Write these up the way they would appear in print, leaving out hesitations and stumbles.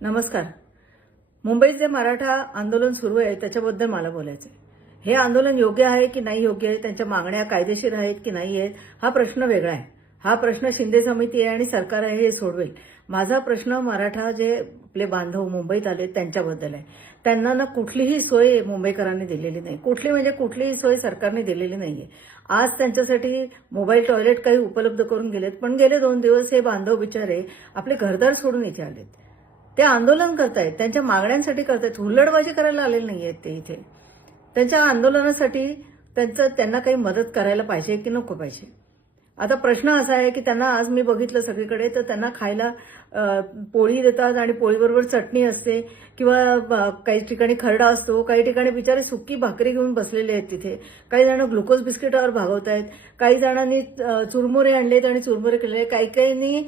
नमस्कार. मुंबईत जे मराठा आंदोलन सुरू आहे त्याच्याबद्दल मला बोलायचं आहे. हे आंदोलन योग्य आहे की नाही योग्य आहे, त्यांच्या मागण्या कायदेशीर आहेत की नाही आहेत, हा प्रश्न वेगळा आहे. हा प्रश्न शिंदे समिती आहे आणि सरकार आहे हे सोडवेल. माझा प्रश्न मराठा जे आपले बांधव मुंबईत आले त्यांच्याबद्दल आहे. त्यांना ना कुठलीही सोय मुंबईकरांनी दिलेली नाही. कुठलीही सोय सरकारने दिलेली नाहीये. आज त्यांच्यासाठी मोबाईल टॉयलेट काही उपलब्ध करून गेलेत, पण गेले 2 दिवस हे बांधव बिचारे आपले घरदार सोडून इथे आलेत. ते आंदोलन करतायत, त्यांच्या मागण्यांसाठी करतायत, हुल्लडबाजी करायला आलेले नाहीयेत ते इथे. त्यांच्या आंदोलनासाठी त्यांना काही मदत करायला पाहिजे की नको पाहिजे. आता प्रश्न असा आहे की त्यांना आज मी बघितलं सगळीकडे तर त्यांना खायला पोळी देतात आणि पोळीबरोबर चटणी असते किंवा काही ठिकाणी खरडा असतो, काही ठिकाणी बिचारे सुक्की भाकरी घेऊन बसलेले आहेत तिथे. काही जण ग्लुकोज बिस्किटावर भागवतायत, काही जणांनी चुरमुरे आणलेत आणि चुरमुरे केले, काहींनी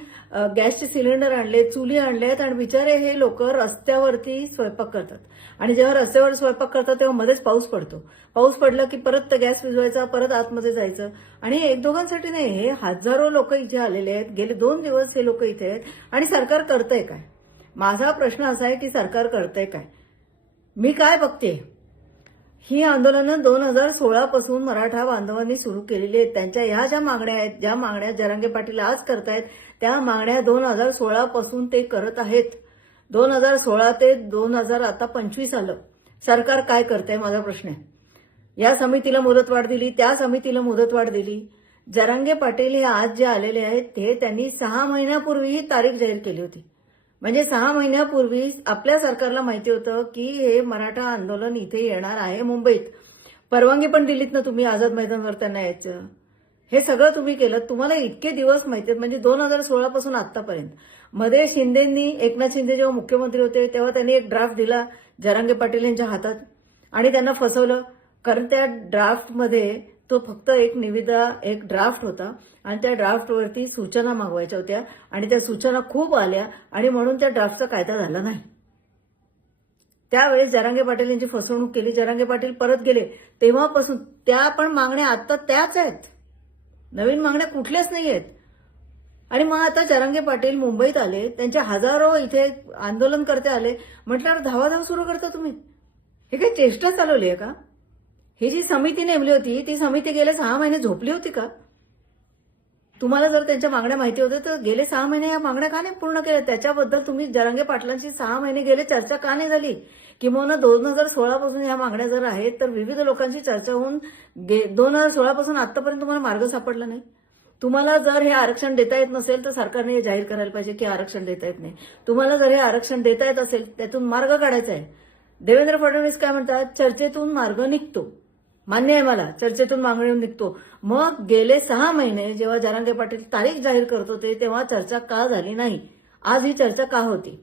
गॅसचे सिलेंडर आणले, चुली आणल्यात आणि बिचारे हे लोक रस्त्यावरती स्वयंपाक करतात. आणि जेव्हा रस्त्यावर स्वयंपाक करतात तेव्हा मध्येच पाऊस पडतो. पाऊस पडला की परत गॅस विझवायचा, परत आतमध्ये जायचं. आणि एक दोघांसाठी नाही, हे हजारो लोक इथे आलेले आहेत. गेले 2 दिवस हे लोक इथे आहेत आणि सरकार करतंय काय? माझा प्रश्न असा आहे की सरकार करतंय काय? मी काय बघते, ही आंदोलनं 2016 पासून मराठा बांधवांनी सुरू केलेली आहेत. त्यांच्या ह्या ज्या मागण्या आहेत, ज्या मागण्या जरांगे पाटील आज करतायत, त्या मागण्या 2016 पासून ते करत आहेत. 2016 ते 2025 आलं. सरकार काय करतंय माझा प्रश्न आहे. या समितीला मुदतवाढ दिली, त्या समितीला मुदतवाढ दिली. जरांगे पाटील हे आज जे आलेले आहेत ते त्यांनी 6 महिन्यापूर्वी ही तारीख जाहीर केली होती. म्हणजे 6 महिन्यापूर्वी आपल्या सरकारला माहिती होतं की हे मराठा आंदोलन इथे येणार आहे मुंबईत. परवानगी पण दिलीत ना तुम्ही आझाद मैदानवर त्यांना यायचं. हे सगळं तुम्ही केलं. तुम्हाला इतके दिवस माहिती आहेत, म्हणजे 2016 पासून आतापर्यंत. मध्ये एकनाथ शिंदे जेव्हा मुख्यमंत्री होते तेव्हा त्यांनी एक ड्राफ्ट दिला जरांगे पाटील यांच्या हातात आणि त्यांना फसवलं. कारण त्या ड्राफ्टमध्ये तो फक्त एक निविदा, एक ड्राफ्ट होता आणि त्या ड्राफ्टवरती सूचना मागवायच्या होत्या आणि त्या सूचना खूप आल्या आणि म्हणून त्या ड्राफ्टचा कायदा झाला नाही. त्यावेळेस जरांगे पाटील यांची फसवणूक केली. जरांगे पाटील परत गेले. तेव्हापासून त्या पण मागण्या आता त्याच आहेत. नवीन मागण्या कुठल्याच नाही आहेत. आणि मग आता जरांगे पाटील मुंबईत आले, त्यांचे हजारो इथे आंदोलनकर्ते आले, म्हटल्यावर धावाधाव सुरू करता तुम्ही. हे काही चेष्टा चालवली आहे का? ही जी समिती नेमली होती ती समिती गेले 6 महिने झोपली होती का? तुम्हाला जर त्यांच्या मागण्या माहिती होत्या तर गेले 6 महिने या मागण्या का नाही पूर्ण केल्या? त्याच्याबद्दल तुम्ही जरांगे पाटलांची 6 महिने गेले चर्चा का नाही झाली? किंवा 2016 पासून या मागण्या जर आहेत तर विविध लोकांची चर्चा होऊन 2016 पासून आतापर्यंत तुम्हाला मार्ग सापडला नाही. तुम्हाला जर हे आरक्षण देता येत नसेल तर सरकारने हे जाहीर करायला पाहिजे की आरक्षण देता येत नाही. तुम्हाला जर हे आरक्षण देता येत असेल त्यातून मार्ग काढायचा आहे. देवेंद्र फडणवीस काय म्हणतात, चर्चेतून मार्ग निघतो. मान्य आहे मला, चर्चेतून मागणी निघतो. मग गेले 6 महिने जेव्हा जरांगे पाटील तारीख जाहीर करत होते तेव्हा चर्चा का झाली नाही? आज ही चर्चा का होती?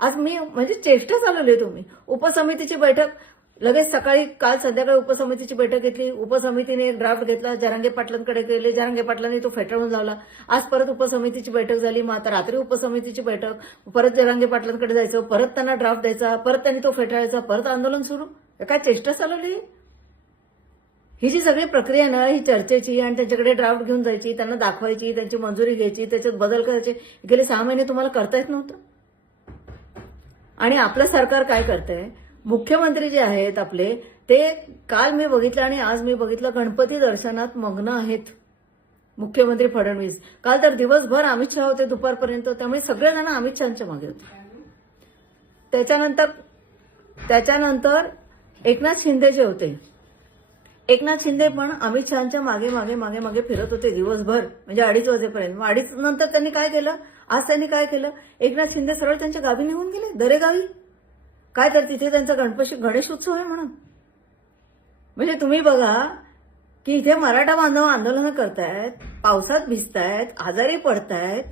आज मी म्हणजे चेष्टा चालवली तुम्ही. उपसमितीची बैठक लगेच सकाळी, काल संध्याकाळी उपसमितीची बैठक घेतली. उपसमितीने एक ड्राफ्ट घेतला, जरांगे पाटलांकडे गेले, जरांगे पाटलांनी तो फेटाळून लावला. आज परत उपसमितीची बैठक झाली. मग आता रात्री उपसमितीची बैठक, परत जरांगे पाटलांकडे जायचं, परत त्यांना ड्राफ्ट द्यायचा, परत त्यांनी तो फेटाळायचा, परत आंदोलन सुरू. काय चेष्टा चालवली? ही जी सगळी प्रक्रिया ना, ही चर्चेची आणि त्यांच्याकडे ड्राफ्ट घेऊन जायची, त्यांना दाखवायची, त्यांची मंजुरी घ्यायची, त्याच्यात बदल करायचे, गेले 6 महिने तुम्हाला करता येत नव्हतं. आणि आपलं सरकार काय करतंय, मुख्यमंत्री जे आहेत आपले ते काल मी बघितलं आणि आज मी बघितलं गणपती दर्शनात मग्न आहेत मुख्यमंत्री फडणवीस. काल तर दिवसभर अमित शहा होते दुपारपर्यंत, त्यामुळे सगळेजण अमित शहाच्या मागे होते. त्याच्यानंतर एकनाथ शिंदे जे होते, एकनाथ शिंदे पण अमित शहाच्या मागे मागे मागे मागे फिरत होते दिवसभर, म्हणजे 2:30 वाजेपर्यंत. मग 2:30 नंतर त्यांनी काय केलं? आज त्यांनी काय केलं? एकनाथ शिंदे सरळ त्यांच्या गावी निघून गेले, दरेगावी. काय तर तिथे त्यांचा गणेश उत्सव आहे म्हणून. म्हणजे तुम्ही बघा की इथे मराठा बांधव आंदोलनं करतायत, पावसात भिजतायत, आजारी पडतायत,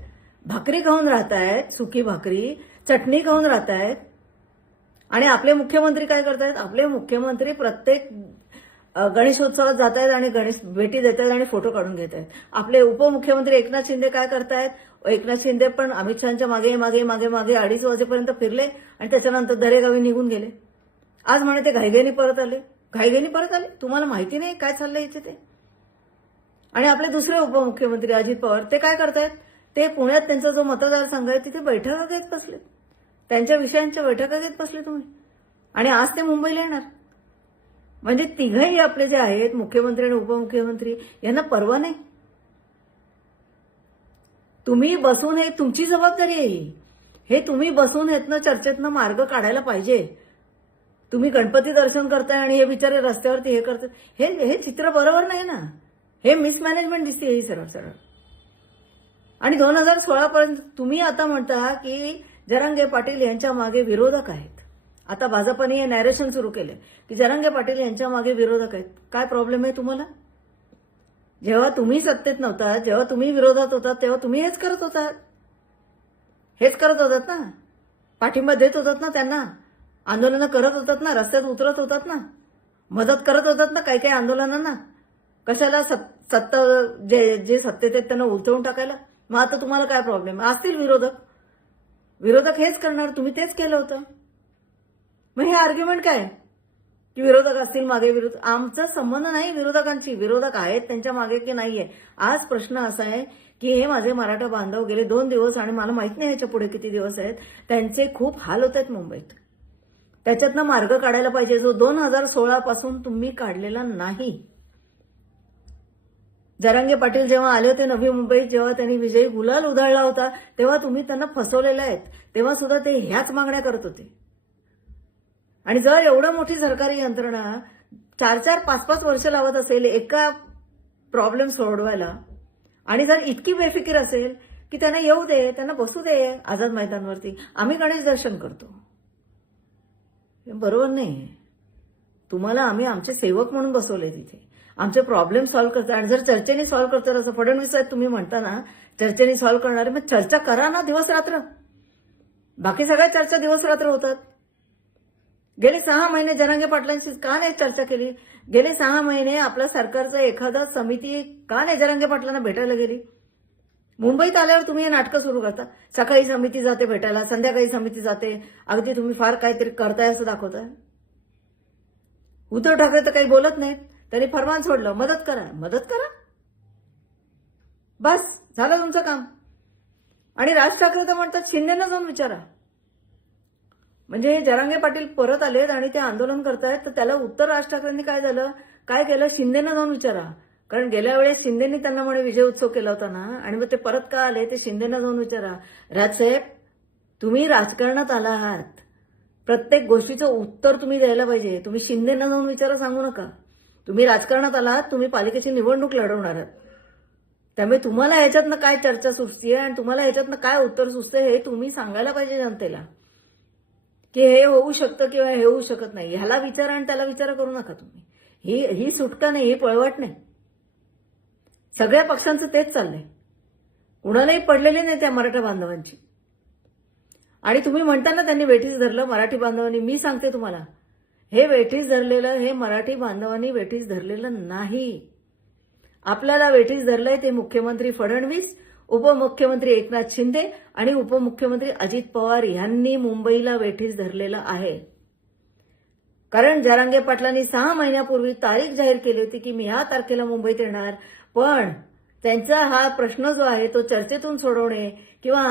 भाकरी खाऊन राहतायत, सुकी भाकरी, चटणी खाऊन राहतायत. आणि आपले मुख्यमंत्री काय करतायत? आपले मुख्यमंत्री प्रत्येक गणेशोत्सवात जात आहेत आणि गणेश भेटी देत आहेत आणि फोटो काढून घेत आहेत. आपले उपमुख्यमंत्री एकनाथ शिंदे काय करतायत? एकनाथ शिंदे पण अमित शहाच्या मागे मागे मागे मागे 2:30 वाजेपर्यंत फिरले आणि त्याच्यानंतर दरेगावी निघून गेले. आज म्हणे ते घाईघाईने परत आले. तुम्हाला माहिती नाही काय चाललंय इथे ते. आणि आपले दुसरे उपमुख्यमंत्री अजित पवार ते काय करतायत? ते पुण्यात त्यांचा जो मतदारसंघ आहे तिथे बैठका घेत बसले. त्यांच्या विषयांच्या बैठका घेत बसले तुम्ही आणि आज ते मुंबईला येणार. म्हणजे तिघही आपले जे आहेत मुख्यमंत्री आणि उपमुख्यमंत्री यांना परवा नाही. तुम्ही बसून हे तुमची जबाबदारी आहे. हे तुम्ही बसून येतनं चर्चेतनं मार्ग काढायला पाहिजे. तुम्ही गणपती दर्शन करताय आणि हे बिचारे रस्त्यावरती हे करतात. हे चित्र बरोबर नाही ना. हे मिसमॅनेजमेंट दिसते ही सरळ सरळ. आणि 2016 पर्यंत तुम्ही आता म्हणता की जरांगे पाटील यांच्या मागे विरोधक आहेत. आता भाजपने हे नॅरेशन सुरू केले की जरांगे पाटील यांच्या मागे विरोधक आहेत. काय प्रॉब्लेम आहे तुम्हाला? जेव्हा तुम्ही सत्तेत नव्हता, जेव्हा तुम्ही विरोधात होतात, तेव्हा तुम्ही हेच करत होतात. हेच करत होतात ना. पाठिंबा देत होतात ना त्यांना. आंदोलनं करत होतात ना. रस्त्यात उतरत होतात ना. मदत करत होतात ना काही काही आंदोलनांना. कशाला सत्ता जे सत्तेत आहेत त्यांना उलटवून टाकायला. मग आता तुम्हाला काय प्रॉब्लेम? असतील विरोधक हेच करणार. तुम्ही तेच केलं होतं. मग हे आर्ग्युमेंट काय की विरोधक असतील मागे? आमचा संबंध नाही विरोधकांची. विरोधक आहेत त्यांच्या मागे की नाहीये. आज प्रश्न असा आहे की हे माझे मराठा बांधव गेले 2 दिवस आणि मला माहित नाही याच्या पुढे किती दिवस आहेत, त्यांचे खूप हाल होत आहेत मुंबईत. त्याच्यातनं मार्ग काढायला पाहिजे, जो 2016 पासून तुम्ही काढलेला नाही. जरांगे पाटील जेव्हा आले होते नवी मुंबईत, जेव्हा त्यांनी विजयी गुलाल उधळला होता, तेव्हा तुम्ही त्यांना फसवलेलं आहेत. तेव्हा सुद्धा ते ह्याच मागण्या करत होते. आणि जर एवढं मोठी सरकारी यंत्रणा 4-4, 5-5 वर्ष लावत असेल एका प्रॉब्लेम सोडवायला, आणि जर इतकी बेफिकीर असेल की त्यांना येऊ दे, त्यांना बसू दे आझाद मैदानवरती, आम्ही गणेश दर्शन करतो, हे बरोबर नाही. तुम्हाला आम्ही आमचे सेवक म्हणून बसवले तिथे, आमचे प्रॉब्लेम सॉल्व्ह करतात. आणि जर चर्चेने सॉल्व्ह करतात असं फडणवीस साहेब तुम्ही म्हणता ना, चर्चेने सॉल्व्ह करणारे, मग चर्चा करा ना दिवस रात्र. बाकी सगळ्या चर्चा दिवस रात्र होतात. गेले 6 महिने जरांगे पाटलांशी का नाही चर्चा केली? गेले 6 महिने आपल्या सरकारचं एखादा समिती का नाही जरांगे पाटलांना भेटायला गेली? मुंबईत आल्यावर तुम्ही हे नाटकं सुरू करता. सकाळी समिती जाते भेटायला, संध्याकाळी समिती जाते, अगदी तुम्ही फार काहीतरी करताय असं दाखवताय. उद्धव ठाकरे तर काही बोलत नाहीत. त्यांनी फरमान सोडलं, मदत करा. बस झालं तुमचं काम. आणि राज ठाकरे तर म्हणतात शिंदेना जाऊन विचारा. म्हणजे जरांगे पाटील परत आलेत आणि ते आंदोलन करतायत, तर त्याला उत्तर राज ठाकरेंनी काय केलं? शिंदेना जाऊन विचारा. कारण गेल्या वेळेस शिंदेनी त्यांना म्हणे विजय उत्सव केला होता ना, आणि मग ते परत का आले ते शिंदेना जाऊन विचारा. राजसाहेब, तुम्ही राजकारणात आला आहात, प्रत्येक गोष्टीचं उत्तर तुम्ही द्यायला पाहिजे. तुम्ही शिंदेना जाऊन विचारा सांगू नका. तुम्ही राजकारणात आलात, तुम्ही पालिकेची निवडणूक लढवणार आहात. त्यामुळे तुम्हाला याच्यातनं काय चर्चा सुचतीये आणि तुम्हाला याच्यातनं काय उत्तर सुचतंय हे तुम्ही सांगायला पाहिजे जनतेला, की हे होऊ शकतं किंवा हे होऊ शकत नाही. ह्याला विचारा आणि त्याला विचारा करू नका तुम्ही. ही सुटका नाही, ही पळवाट नाही. सगळ्या पक्षांचं तेच चाललंय. कुणालाही पडलेले नाही त्या मराठा बांधवांची. आणि तुम्ही म्हणताना त्यांनी वेठीस धरलं मराठी बांधवांनी. मी सांगते तुम्हाला, हे वेठीस धरलेलं, हे मराठी बांधवांनी वेठीस धरलेलं नाही. आपल्याला वेठीस धरलंय ते मुख्यमंत्री फडणवीस, उपमुख्यमंत्री एकनाथ शिंदे आणि उपमुख्यमंत्री अजित पवार यांनी मुंबईला वेठीस धरलेलं आहे. कारण जरांगे पाटलांनी 6 महिन्यापूर्वी तारीख जाहीर केली होती की मी या तारखेला मुंबईत येणार. पण त्यांचा हा प्रश्न जो आहे तो चर्चेतून सोडवणे किंवा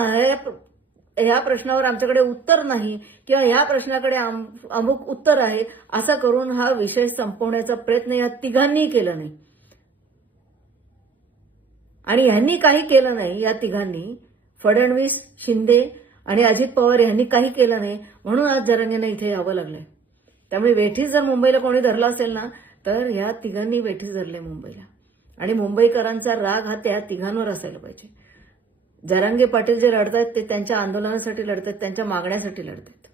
ह्या प्रश्नावर आमच्याकडे उत्तर नाही किंवा ह्या प्रश्नाकडे अमुक उत्तर आहे असं करून हा विषय संपवण्याचा प्रयत्न या तिघांनी केला नाही. आणि यांनी काही केलं नाही. या तिघांनी, फडणवीस, शिंदे आणि अजित पवार यांनी काही केलं नाही, म्हणून आज जरांगेंना इथे यावं लागलंय. त्यामुळे वेठीस जर मुंबईला कोणी धरला असेल ना, तर या तिघांनी वेठीस धरले मुंबईला. आणि मुंबईकरांचा राग हा त्या तिघांवर असायला पाहिजे. जरांगे पाटील जे लढतायत ते त्यांच्या आंदोलनासाठी लढतात, त्यांच्या मागण्यासाठी लढतात.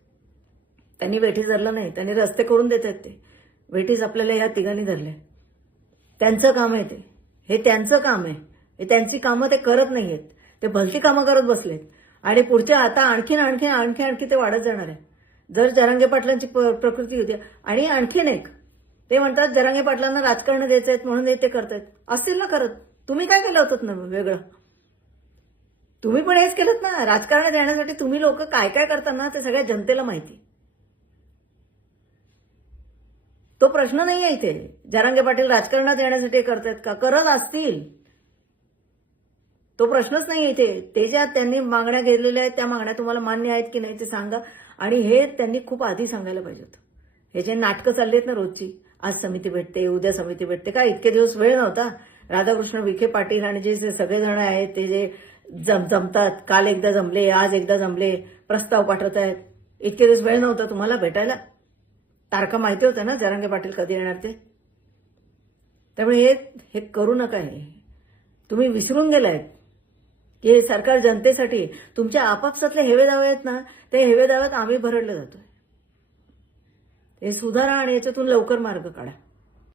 त्यांनी वेठीस धरलं नाही, त्यांनी रस्ते करून देत आहेत. ते वेठीस आपल्याला या तिघांनी धरले. त्यांचं काम आहे ते, हे त्यांचं काम आहे. हे त्यांची कामं ते करत नाहीयेत. ते भलती कामं करत बसलेत. आणि पुढच्या आता आणखी ते वाढत जाणार आहे. जर जरांगे पाटलांची प्रकृती होती. आणि आणखीन एक, ते म्हणतात जरांगे पाटलांना राजकारण द्यायचं आहेत म्हणून ते करतायत. असतील ना करत. तुम्ही काय केलं होतं ना वेगळं? तुम्ही पण हेच केलं ना. राजकारण देण्यासाठी तुम्ही लोक काय काय करता ना ते सगळ्या जनतेला माहिती. तो प्रश्न नाही आहे इथे. जरांगे पाटील राजकारणात येण्यासाठी करतायत का? करत असतील. तो प्रश्नच नाही इथे. ते ज्या त्यांनी मागण्या घेतलेल्या आहेत त्या मागण्या तुम्हाला मान्य आहेत की नाही ते सांगा. आणि हे त्यांनी खूप आधी सांगायला पाहिजे होतं. हे जे नाटकं चालली आहेत ना रोजची, आज समिती भेटते, उद्या समिती भेटते, काय इतके दिवस वेळ नव्हता? राधाकृष्ण विखे पाटील आणि जे सगळेजण आहेत ते जे जमतात, काल एकदा जमले, आज एकदा जमले, प्रस्ताव पाठवत आहेत, इतके दिवस वेळ नव्हता तुम्हाला भेटायला? तारखा माहिती होत्या ना जरांगे पाटील कधी येणार ते? त्यामुळे हे करू नका. हे तुम्ही विसरून गेलायत की हे सरकार जनतेसाठी. तुमच्या आपापसातले हेवे दावे आहेत ना, ते हेवे दाव्यात आम्ही भरडले जातोय. हे सुधारा आणि याच्यातून लवकर मार्ग काढा.